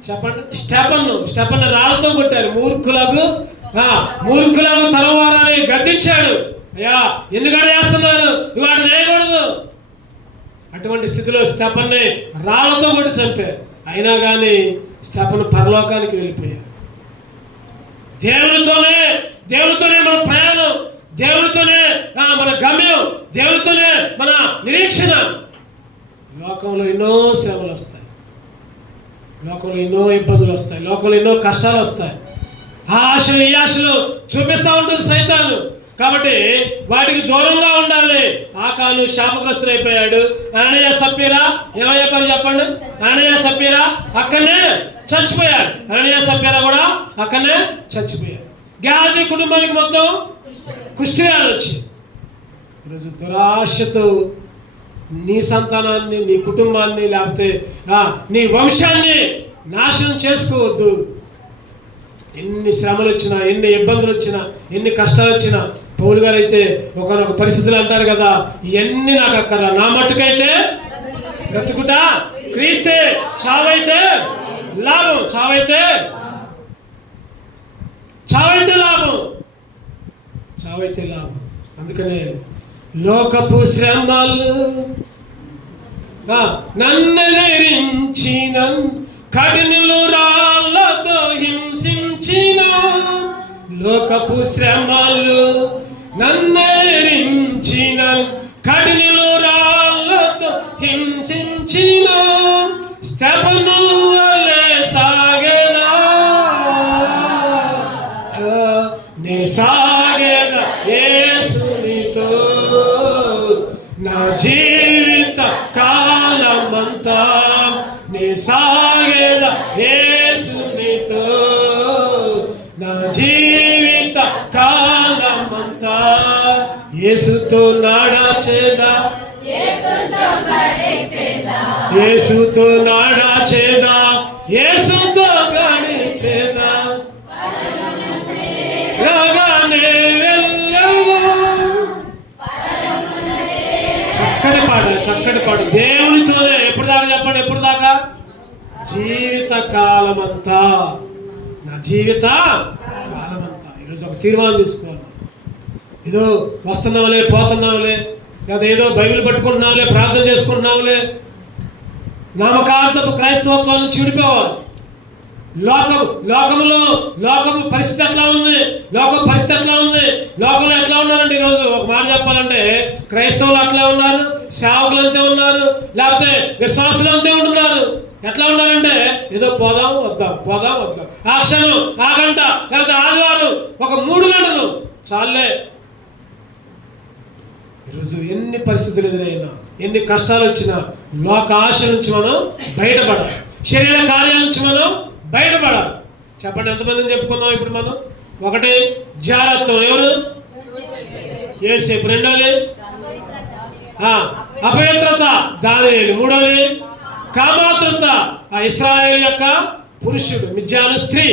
చెప్పండి? స్టెఫన్ రాళ్ళతో కొట్టారు. మూర్ఖులకు తరవారని గద్దించాడు. అయ్యా ఎందుకంటే చేస్తున్నారు, ఇవాడు చేయకూడదు. అటువంటి స్థితిలో స్టెఫన్ని రాళ్ళతో కొట్టి చంపారు. అయినా కానీ స్టెఫన్ పరలోకానికి వెళ్ళిపోయారు. దేవునితోనే మన ప్రయాణం, దేవునితోనే మన గమ్యం, దేవునితోనే మన నిరీక్షణ. లోకంలో ఎన్నో శ్రమలు వస్తాయి, లోకంలో ఎన్నో ఇబ్బందులు వస్తాయి, లోకంలో ఎన్నో కష్టాలు వస్తాయి. ఆశలు ఈ ఆశలు చూపిస్తూ ఉంటుంది సైతాను. కాబట్టి వాటికి దూరంగా ఉండాలి. ఆకాను శాపగ్రస్తుడైపోయాడు. అననీయ సప్పీరా ఏమయ్యారు చెప్పండి? అననీయ సప్పీరా అక్కడనే చచ్చిపోయాడు. అననీయ సప్పీరా కూడా అక్కడనే చచ్చిపోయాడు. గెహాజీ కుటుంబానికి మొత్తం కుష్ఠవ్యాధి వచ్చింది. ఈరోజు దురాశతో నీ సంతానాన్ని, నీ కుటుంబాన్ని, లేకపోతే నీ వంశాన్ని నాశనం చేసుకోవద్దు. ఎన్ని శ్రమలు వచ్చినా, ఎన్ని ఇబ్బందులు వచ్చినా, ఎన్ని కష్టాలు వచ్చినా, పౌలు గారు అయితే ఒకనొక పరిస్థితులు అంటారు కదా, ఇవన్నీ నాకు అక్కర్లా, నా మట్టుకైతే బ్రతుకుట క్రీస్తే, చావైతే లాభం, చావైతే లాభం. అందుకనే లోకపు శ్రమలు నన్నెదిరించిన, కఠినులు రాళ్ళతో హింసించిన, లోకపు శ్రమలు నన్నెదిరించిన, కఠినులు రాళ్ళతో హింసించిన, స్తెఫను వలె సాగెదా, నే సాగెదా యేసునితో నా జీవిత కాలమంతా, నే సాగెదా యేసునితో నా జీవిత కాలమంతా, యేసుతో నడచెదా, యేసుతో యేసుతో నడచేదా, యేసుతో గడిపేదా, రాగానే వెళ్ళగా. చక్కటి పాట దేవునితోనే. ఎప్పుడు దాకా చెప్పండి, ఎప్పుడు దాకా? జీవిత కాలమంతా, నా జీవిత కాలమంతా. ఈరోజు ఒక తీర్మానం తీసుకోవాలి. ఏదో వస్తున్నావులే పోతున్నావులే, లేదా ఏదో బైబిల్ పట్టుకుంటున్నావులే, ప్రార్థన చేసుకుంటున్నావులే, నామకార్థపు క్రైస్తవత్వం నుంచి విడిపోవాలి. లోకము పరిస్థితి ఎట్లా ఉంది? పరిస్థితి ఎట్లా ఉంది? లోకంలో ఎట్లా ఉన్నారండి ఈరోజు? ఒక మాట చెప్పాలంటే క్రైస్తవులు అట్లా ఉన్నారు, సేవకులు అంతే ఉన్నారు, లేకపోతే విశ్వాసులు అంతే ఉంటున్నారు. ఎట్లా ఉన్నారంటే ఏదో పోదాం వద్దాం, పోదాం వద్దాం, ఆ క్షణం, ఆ గంట, లేకపోతే ఆదివారం ఒక 3 గంటలు చాలే. ఈరోజు ఎన్ని పరిస్థితులు ఎదురైనా, ఎన్ని కష్టాలు వచ్చినా, లోక ఆశ నుంచి మనం బయటపడాలి, శరీర కార్యాల నుంచి మనం బయటపడాలి. చెప్పండి, ఎంతమందిని చెప్పుకున్నాం ఇప్పుడు మనం? ఒకటి జాగ్రత్తం, ఎవరు? యోసేపు. రెండోది అపవిత్రత, దానియేలు. మూడోది కామాతృత, ఆ ఇశ్రాయేలు యొక్క పురుషుడు, మిద్యాను స్త్రీ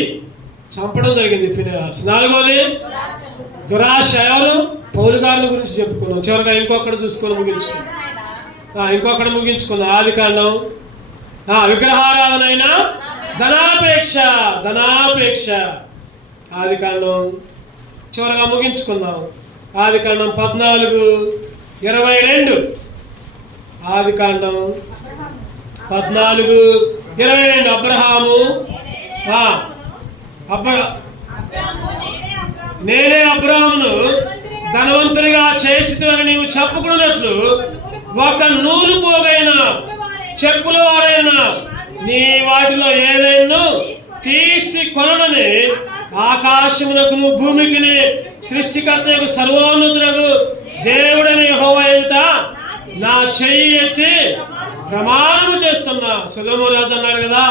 చంపడం జరిగింది ఫినెహాసు. నాలుగోది దురాశ, ఎవరు? పౌలు గారిని గురించి చెప్పుకున్నాం. చివరిగా ఇంకొకటి చూసుకొని ముగించుకున్నాం. ఆదికాండం విగ్రహారాధనైనా ధనాపేక్ష. ఆదికాండం చివరిగా ముగించుకున్నాం. ఆదికాండం 14:22. ఆదికాండం 14:22. అబ్రహాము నేనే అబ్రహామును ధనవంతునిగా చేసిదని నీవు చెప్పుకున్నట్లు ఒక నూలు పోగైన చెప్పుల వారైనా నీ వాటిలో ఏదైనా తీసి కొనని ఆకాశమునకును భూమికిని సృష్టికర్తకు సర్వోన్నతులకు దేవుడని యెహోవా ఎదుట నా చెయ్యి ఎత్తి ప్రమాణము చేస్తున్నా. సొదొమ రాజు అన్నాడు కదా,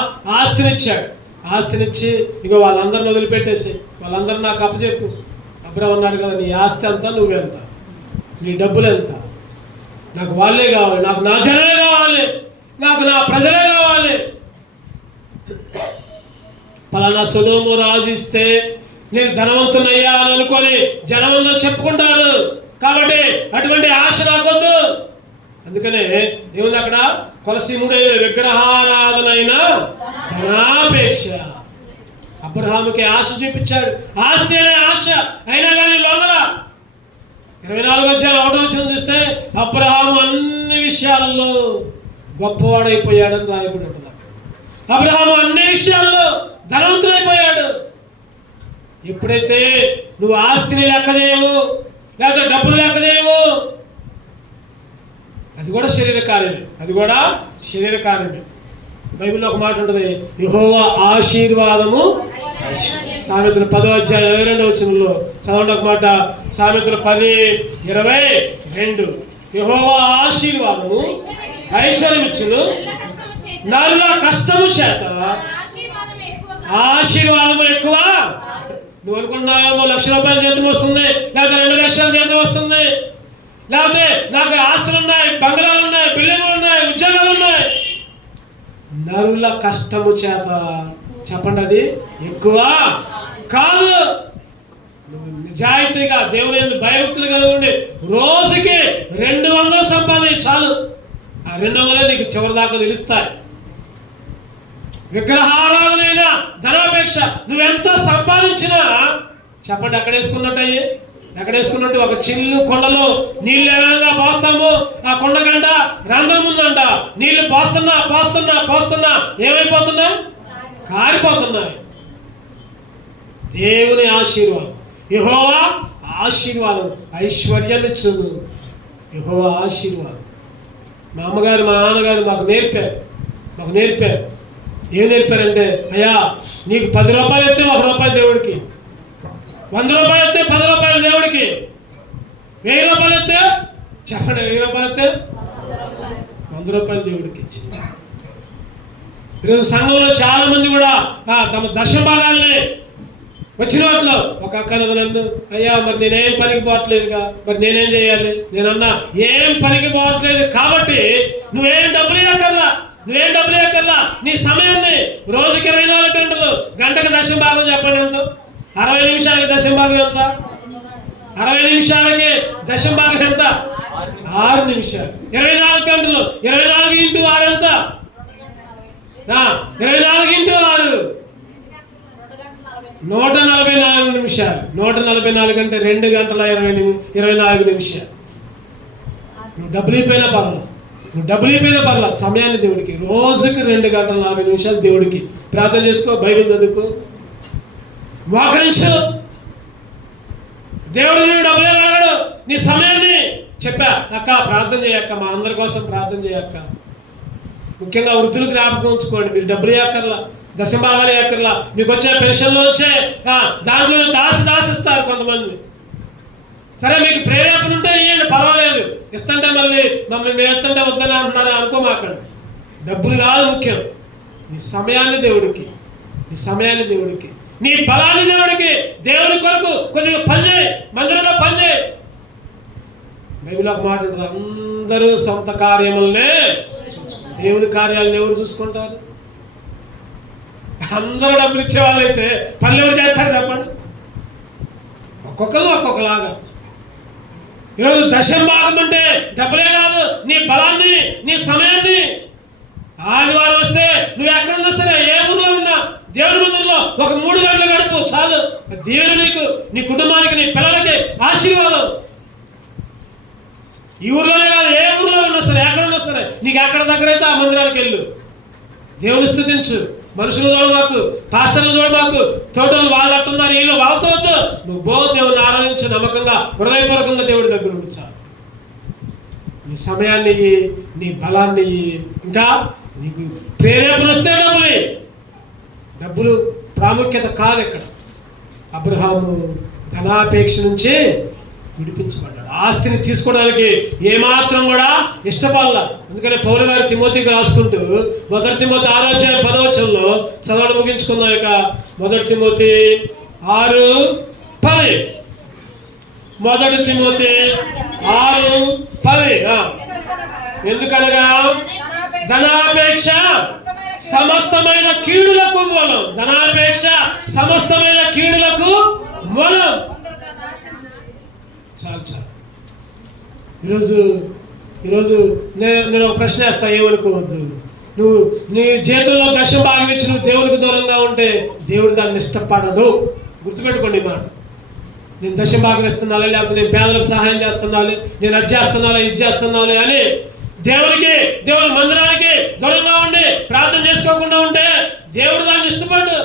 ఆస్తినిచ్చి ఇగో వాళ్ళందరిని వదిలిపెట్టేసి వాళ్ళందరూ నాకు అప్పచెప్పు. అబ్రహాము అన్నాడు కదా, నీ ఆస్తి ఎంత, నువ్వెంత, నీ డబ్బులు ఎంత, నాకు వాళ్ళే కావాలి, నాకు నా జనమే కావాలి, నాకు నా ప్రజలే కావాలి. పలానా సొదొమ రాజు ఇస్తే నేను ధనవంతునయ్యా అని అనుకొని జనమందరూ చెప్పుకుంటారు. కాబట్టి అటువంటి ఆశ రాకొద్దు. అందుకనే ఏముంది అక్కడ? కొలస్సీ 3:5 విగ్రహారాధనైన ధనాపేక్ష. అబ్రహాముకి ఆశ చూపించాడు, ఆస్తి అనే ఆశ, అయినా కానీ లొంగల. 24:1 చూస్తే అబ్రహాము అన్ని విషయాల్లో గొప్పవాడైపోయాడని రాయబడి ఉంటుంది. అబ్రహాము అన్ని విషయాల్లో ధనవంతుడైపోయాడు. ఎప్పుడైతే నువ్వు ఆస్తిని లెక్క చేయవు, లేకపోతే డబ్బులు లెక్క చేయవు, అది కూడా శరీర కార్యమే. బైబిల్లో ఒక మాట ఉంటుంది, యెహోవా ఆశీర్వాదము. సామెతలు 10:22 చదవండి ఒక మాట. సామెతలు 10:22. యెహోవా ఆశీర్వాదము ఐశ్వర్యమిచ్చును, నరుల కష్టము చేత ఆశీర్వాదము ఎక్కువ. నువ్వు అనుకున్నావేమో ₹1,00,000 జీతం వస్తుంది, లేకపోతే 2 లక్షల జీతం వస్తుంది, లేకపోతే నాకు ఆస్తులు ఉన్నాయి, బంగ్లాలు ఉన్నాయి, బిల్డింగ్లు ఉన్నాయి, ఉద్యోగాలు ఉన్నాయి. నరుల కష్టము చేత, చెప్పండి, అది ఎక్కువ కాదు. నువ్వు నిజాయితీగా దేవుని యందు భయభక్తులు కలిగి ఉండి రోజుకి 200 సంపాదించి చాలు. ఆ 200 నీకు చివరి దాకా నిలుస్తాయి. విగ్రహారాధనైనా ధనాపేక్ష. నువ్వెంత సంపాదించినా చెప్పండి, ఎక్కడేసుకున్నట్టు ఒక చిల్లు కొండలో నీళ్ళు ఏమైనా పోస్తాము, ఆ కొండ గంట రంధ్రం ఉందంట, నీళ్లు పోస్తున్నా ఏమైపోతున్నాయి? కారిపోతున్నాయి. దేవుని ఆశీర్వాదం, యెహోవా ఆశీర్వాదం ఐశ్వర్యమిచ్చును. యెహోవా ఆశీర్వాదం. మా అమ్మగారు మా నాన్నగారు మాకు నేర్పారు. ఏం నేర్పారంటే, అయ్యా నీకు 10 రూపాయలు ఎత్తే ₹1 దేవుడికి, 100 రూపాయలు ఎత్తే ₹10 దేవుడికి, 1000 రూపాయలు ఎత్తే, చెప్పండి, 1000 రూపాయలు ఎత్తే ₹100 దేవుడికి ఇచ్చి. ఈరోజు సంఘంలో చాలా మంది కూడా తమ దశభాగాల్ని వచ్చిన వాటిలో ఒక అక్క నన్ను, అయ్యా మరి నేనేం పనికి పోవట్లేదుగా, మరి నేనేం చేయాలి? నేనన్నా, ఏం పనికి పోవట్లేదు కాబట్టి నువ్వేం డబ్బులు ఇవ్వక్కర్లా. నీ సమయాన్ని రోజుకి 24 గంటలు, గంటకు దశమ భాగం చెప్పండి ఎంత? 60 నిమిషాలకి దశమ భాగం ఎంత? 60 నిమిషాలకి దశమ భాగం ఎంత? 6 నిమిషాలు. 24 గంటలు, 24 ఇంటూ 6 ఎంత? 24 ఇంటూ 6 144 నిమిషాలు. 144 అంటే 2 గంటల 24 నిమిషాలు. నువ్వు డబ్బులు అయిపోయినా పర్లా, సమయాన్ని దేవుడికి, రోజుకి 2 గంటల 40 నిమిషాలు దేవుడికి ప్రార్థన చేసుకో, బైబిల్ చదువుకో, మోకరించు. దేవుడు నువ్వు డబ్బులే అడగడు, నీ సమయాన్ని. చెప్పా అక్క ప్రార్థన చేయక్క, మా అందరి కోసం ప్రార్థన చేయక్క. ముఖ్యంగా వృద్ధులు జ్ఞాపకం ఉంచుకోండి, మీరు డబ్బులు ఇవ్వక్కర్లా, దశభాగాలు ఇవ్వక్కర్లా. మీకు వచ్చే పెన్షన్లు వచ్చే దాంట్లో దాసిస్తారు కొంతమంది. సరే మీకు ప్రేరేపణ ఉంటే ఇవ్వండి, పర్వాలేదు. ఇస్తుంటే మమ్మల్ని మేము ఇస్తుంటే వద్దని అంటున్నారని అనుకోమాకండి. డబ్బులు కాదు ముఖ్యం, నీ సమయాన్ని దేవుడికి, నీ బలాన్ని దేవుడికి, దేవుని కొరకు కొద్దిగా పనిచేయి, మందిరంలో పనిచేయి. బైబిల్ ఒక మాట ఉంటుంది, అందరూ సొంత కార్యములనే, దేవుని కార్యాలను ఎవరు చూసుకుంటారు? అందరూ డబ్బులు ఇచ్చే వాళ్ళైతే పనులు ఎవరు చేస్తారు చెప్పండి? ఒక్కొక్కరు ఒక్కొక్కలాగా. ఈరోజు దశమ భాగం అంటే డబ్బులే కాదు, నీ బలాన్ని, నీ సమయాన్ని. ఆదివారం వస్తే నువ్వు ఎక్కడున్నా సరే, ఏ ఊర్లో ఉన్నా, దేవుని మందిరంలో ఒక 3 గంటలు గడుపు చాలు. దీవెన నీకు, నీ కుటుంబానికి, నీ పిల్లలకి ఆశీర్వాదం. ఈ ఊర్లోనే కాదు, ఏ ఊర్లో ఉన్నా సరే, ఎక్కడున్నా సరే, నీకు ఎక్కడ దగ్గర అయితే ఆ మందిరానికి వెళ్ళు, దేవుని స్తుతించు. మనుషులు చూడమాకు, పాస్టర్లు చూడమాకు, తోటలు వాళ్ళు అట్టున్నారు, వీళ్ళు వాళ్ళతో వద్దు. నువ్వు దేవుని ఆరాధించు, నమ్మకంగా, హృదయపూర్వకంగా దేవుడి దగ్గర ఉంచాలి. నీ సమయాన్ని ఇయ్యి, నీ బలాన్ని ఇయ్యి. ఇంకా నీకు ప్రేరేపణ వస్తే డబ్బులు ప్రాముఖ్యత కాదు. ఇక్కడ అబ్రహాము ధనాపేక్ష నుంచి విడిపించబడ్డాడు. ఆస్తిని తీసుకోవడానికి ఏమాత్రం కూడా ఇష్టపడాల. అందుకని పౌలు గారు తిమోతికి రాసుకుంటూ 1 తిమోతి 6వ అధ్యాయం 10వ వచనంలో చదవడం ముగించుకుందాం. ఇక 1 తిమోతి 6:10. 1 తిమోతి 6:10. ఎందుకనగా ధనాపేక్ష సమస్తమైన కీడులకు మూలం. చాలు. ఈరోజు నేను ఒక ప్రశ్న వేస్తా, ఏమనుకోవద్దు. నువ్వు నీ జీవితంలో దశమ భాగం ఇచ్చి నువ్వు దేవునికి దూరంగా ఉంటే దేవుడు దాన్ని ఇష్టపడడు. గుర్తుపెట్టుకోండి మాట. నేను దశమ భాగం ఇస్తున్నాను, లేకపోతే నేను పేదలకు సహాయం చేస్తున్నాను, నేను అది చేస్తున్నాను, ఇది చేస్తున్నాను అని దేవుని మందిరానికి దూరంగా ఉండి ప్రార్థన చేసుకోకుండా ఉంటే దేవుడు దాన్ని ఇష్టపడ్డు.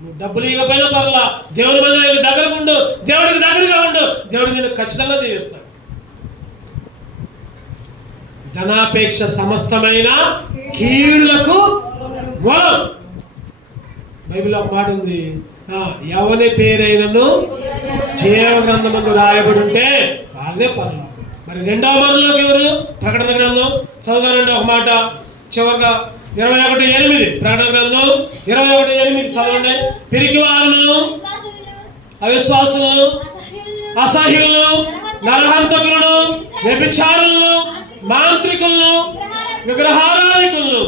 నువ్వు డబ్బులు ఇవ్వకపోయినా పర్లా, దేవుని మందిరానికి దగ్గరగా ఉండు, దేవుడికి దగ్గరగా ఉండు, దేవుడు నిన్ను ఖచ్చితంగా దీవిస్తాడు. ధనాపేక్ష సమస్తమైన కీడులకు మూలం. బైబిల్ ఒక మాట ఉంది, ఎవరి పేరైనను జీవ గ్రంథమందు రాయబడి ఉంటే వాళ్ళే పర్లేదు. మరి 2వ మరణంలోకి ఎవరు? ప్రకటన గ్రంథం చదువుతానండి ఒక మాట చివరిగా 21:8. ప్రకటన గ్రంథం 21:8 చదవండి. పిరికి వారును, అవిశ్వాసులను, అసహ్యులను, నరహంతకులను, వ్యభిచారులను, మాంత్రికులను, విగ్రహారాధికులను,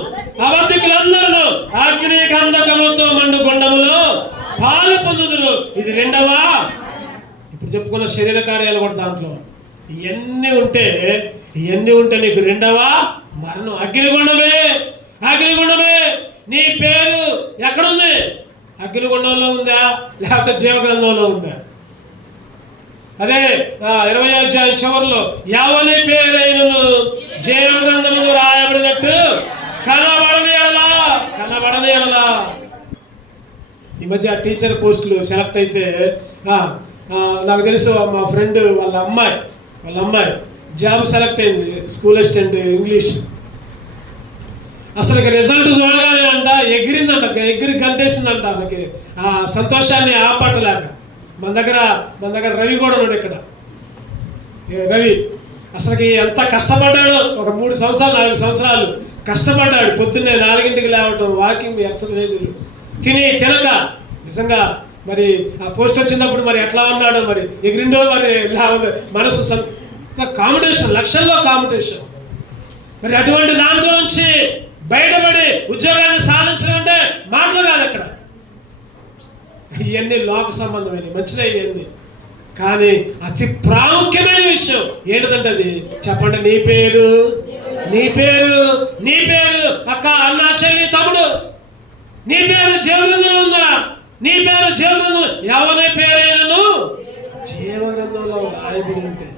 అబద్ధికులందరూ అగ్ని గంధకములతో మండు గుండములో పాలు పొందుదురు. ఇది 2వ. ఇప్పుడు చెప్పుకున్న శరీర కార్యాలు కూడా దాంట్లో. ఇవన్నీ ఉంటే నీకు 2వ మరణం. అగ్నిగుండమే. నీ పేరు ఎక్కడుంది? అగ్నిగుండంలో ఉందా, లేకపోతే జీవగ్రంథంలో ఉందా? అదే 20వ అధ్యాయం చివరిలో ఎవరి పేరైనను జీవగ్రంథములో రాయబడినట్టు కనబడని ఎడలా. ఈ మధ్య టీచర్ పోస్టులు సెలెక్ట్ అయితే నాకు తెలుసు, మా ఫ్రెండ్ వాళ్ళ అమ్మాయి జాబ్ సెలెక్ట్ అయింది, స్కూల్ అసిస్టెంట్ ఇంగ్లీష్. అసలు రిజల్ట్ చూడగానే ఎగిరి గంతేసిందంట. వాళ్ళకి ఆ సంతోషాన్ని ఆపట్టలేక. మన దగ్గర రవి కూడా ఉన్నాడు ఇక్కడ. రవి అసలుకి ఎంత కష్టపడ్డాడు. ఒక 4 సంవత్సరాలు కష్టపడ్డాడు. పొద్దున్నే 4ంటికి లేవటం, వాకింగ్, ఎక్సర్సైజులు, తినక నిజంగా మరి ఆ పోస్ట్ వచ్చినప్పుడు మరి ఎట్లా ఉన్నాడో, మరి ఎగిరిండో, మరి ఎలా ఉందో మనసు కాంపిటీషన్, లక్షల్లో కాంపిటీషన్. మరి అటువంటి దాంట్లోంచి బయటపడి ఉద్యోగాన్ని సాధించడం అంటే మాటలు కాదు. అక్కడ ఇవన్నీ లోక సంబంధమైనవి, మంచిదే ఇవన్నీ. కానీ అతి ప్రాముఖ్యమైన విషయం ఏంటంటే అది చెప్పండి. నీ పేరు, నీ పేరు, నీ పేరు అక్క, అన్న, చెల్లి, తమ్ముడు, నీ పేరు జీవగ్రంథంలో ఉందా? నీ పేరు జీవగ్రంథంలో, ఎవరి పేరైనను జీవగ్రంథంలో రాయబడి ఉంటే,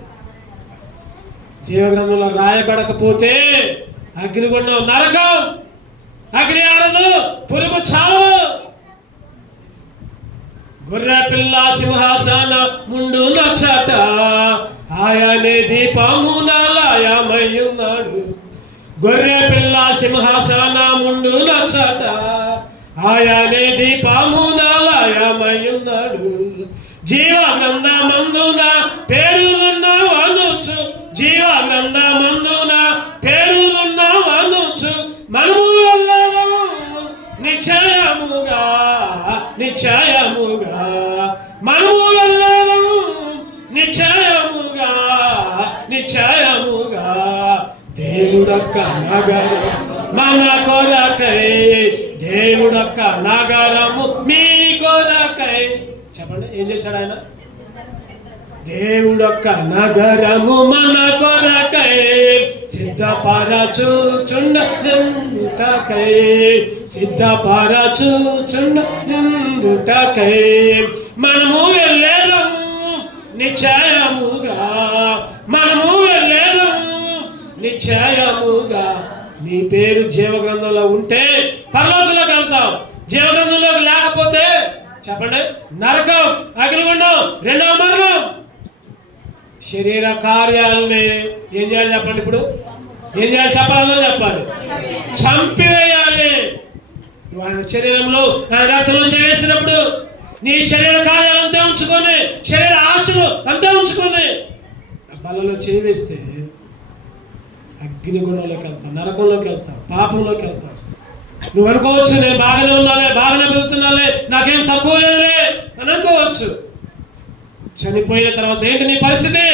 జీవగ్రంథంలో రాయబడకపోతే అగ్నిగుండం, నరకం, అగ్ని ఆరదు, పురుగు చావు. గొర్రె పిల్ల సింహాసన ముందు నచ్చట, ఆయనే దీపము నాలయమయ్యున్నాడు. గొర్రె పిల్ల సింహాసన ముందు నచ్చట, ఆయనే దీపము నాలయమయ్యున్నాడు. జీవ గ్రంథమందున పేరులున్నావు అనొచ్చు, జీవ గ్రంథమందున పేరులున్నావు అనొచ్చు. మనము వెళ్ళదాము నిశ్చయముగా, నిశ్చయముగా మనము వెళ్ళదాము నిశ్చయముగా, నిశ్చయముగా. దేవుడొక్క నగరం మన కొరకై, దేవుడొక్క నగరము మీ కొరకై. చెప్పండి, ఏం చేశాడు ఆయన? దేవుడొక్క నగరము మన కొరకై సిద్ధపరచుచుండుటకై, సిద్ధపరచుచుండుటకై. మనము వెళ్ళేదము నిశ్చయముగా, మనము వెళ్ళేదము నిశ్చయముగా. నీ పేరు జీవగ్రంథంలో ఉంటే పరలోకంలోకి వెళ్తావు. జీవగ్రంథంలోకి లేకపోతే చెప్పండి, నరకం, అగ్నిగుండం, రెండవ మరణం. శరీర కార్యాలని ఏం చేయాలి చెప్పండి? ఇప్పుడు ఏం చేయాలి చెప్పాలో చెప్పాలి, చంపివేయాలి. నువ్వు ఆయన శరీరంలో, ఆయన రక్తంలో చేసినప్పుడు నీ శరీర కార్యాలు అంతే ఉంచుకొని, శరీర ఆశలు అంతే ఉంచుకొని బలలో చేవేస్తే అగ్నిగుణంలోకి వెళ్తాం, నరకంలోకి వెళ్తాం, పాపంలోకి వెళ్తాం. నువ్వు అనుకోవచ్చు, నేను బాగానే ఉన్నాలే, బాగానే పెరుగుతున్నాలే, నాకేం తక్కువ లేదులే అని అనుకోవచ్చు. చనిపోయిన తర్వాత ఏంటి నీ పరిస్థితి?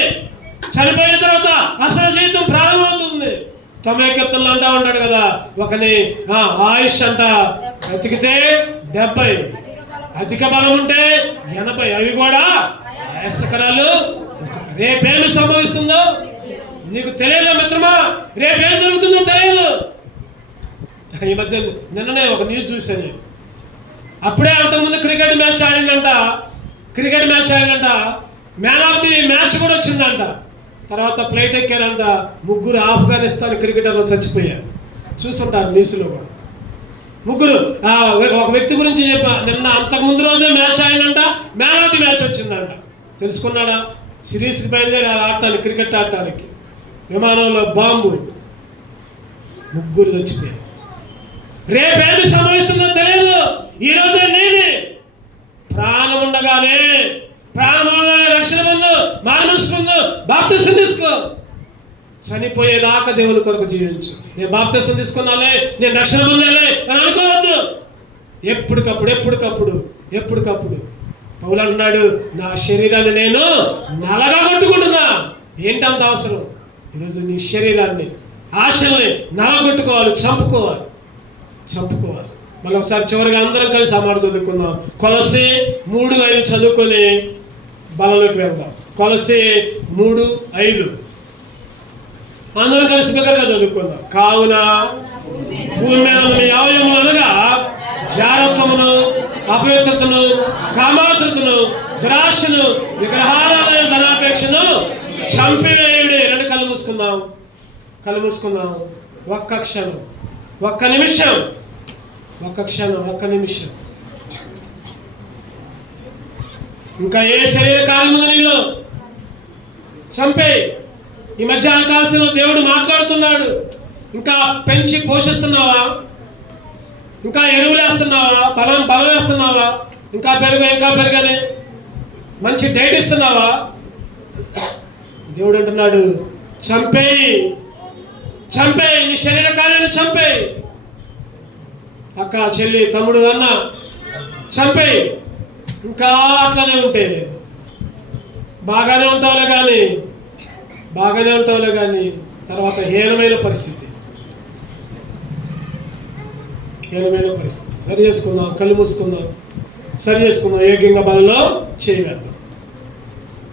చనిపోయిన తర్వాత అసలు జీవితం ప్రారంభమవుతుంది. తొమ్మికత్తులు అంటా ఉంటాడు కదా, ఒకని ఆయుష్ అంట బతికితే 70, అధిక బలం ఉంటే 80, అవి కూడా ఆయాసకరాలు. రేపేమి సంభవిస్తుందో నీకు తెలియదు మిత్రమా, రేపేం జరుగుతుందో తెలియదు. ఈ మధ్య నిన్ననే ఒక న్యూస్ చూశాను. అప్పుడే అంతకుముందు క్రికెట్ మ్యాచ్ ఆడిందంట, మ్యాన్ ఆఫ్ ది మ్యాచ్ కూడా వచ్చిందంట. తర్వాత ఫ్లైట్ ఎక్కారంట, 3 ఆఫ్ఘనిస్తాన్ క్రికెటర్లు చచ్చిపోయారు. చూస్తుంటారు న్యూస్లో కూడా. 3 ఒక వ్యక్తి గురించి చెప్పా. నిన్న అంతకుముందు రోజే మ్యాచ్ ఆడినంట, మ్యాన్ ఆఫ్ ది మ్యాచ్ వచ్చిందంట. తెలుసుకున్నాడా? సిరీస్కి బయలుదేరి ఆడటానికి, క్రికెట్ ఆడటానికి విమానంలో బాంబు, 3 చచ్చిపోయారు. రేపేమి సంభవిస్తుందో తెలియదు. ఈరోజే నీది ప్రాణం ఉండగానే రక్షణ పొందు, మానమనసు పొందు, బాప్తిసం తీసుకో. చనిపోయేదాకా దేవుని కొరకు జీవించు. నేను బాప్తిసం తీసుకున్నాలే, నేను రక్షణ పొందాలే అని అనుకోవద్దు. ఎప్పటికప్పుడు పౌలు అంటున్నాడు, నా శరీరాన్ని నేను నలగా కొట్టుకుంటున్నా. ఏంటంత అవసరం? ఈరోజు నీ శరీరాన్ని, ఆశల్ని నలగొట్టుకోవాలి, చంపుకోవాలి. మళ్ళీ ఒకసారి చివరిగా అందరం కలిసి ఆ మాట చదువుకుందాం. కొలస్సీ 3:5 చదువుకొని బలంలోకి వెళ్దాం. కొలస్సీ 3:5 అందరం కలిసి బిగ్గరగా చదువుకుందాం. కావున భూమి మీద మీ అవయవములు అనగా జారత్వమును, అపవిత్రతను, కామాతృతను, దురాశను, విగ్రహారాధన, ధనాపేక్షను చంపివేయుడి. 2 కళ్ళు మూసుకుందాం. ఒక్క క్షణం, ఒక్క నిమిషం. ఇంకా ఏ శరీర కార్యము నీలో చంపే. ఈ మధ్యాహ్న కాలంలో దేవుడు మాట్లాడుతున్నాడు. ఇంకా పెంచి పోషిస్తున్నావా? ఇంకా ఎరువులు వేస్తున్నావా? బలం వేస్తున్నావా? ఇంకా పెరుగని మంచి డైట్ ఇస్తున్నావా? దేవుడు అంటున్నాడు, చంపేయి. నీ శరీర కార్యాన్ని చంపేయి. అక్క, చెల్లి, తమ్ముడు, అన్న, చంపేయి. ఇంకా అట్లనే ఉంటే బాగానే ఉంటావులే కానీ తర్వాత హీనమైన పరిస్థితి. సరి చేసుకుందాం, కళ్ళు మూసుకుందాం, యోగ్యంగా బలలో చేయవేద్దాం.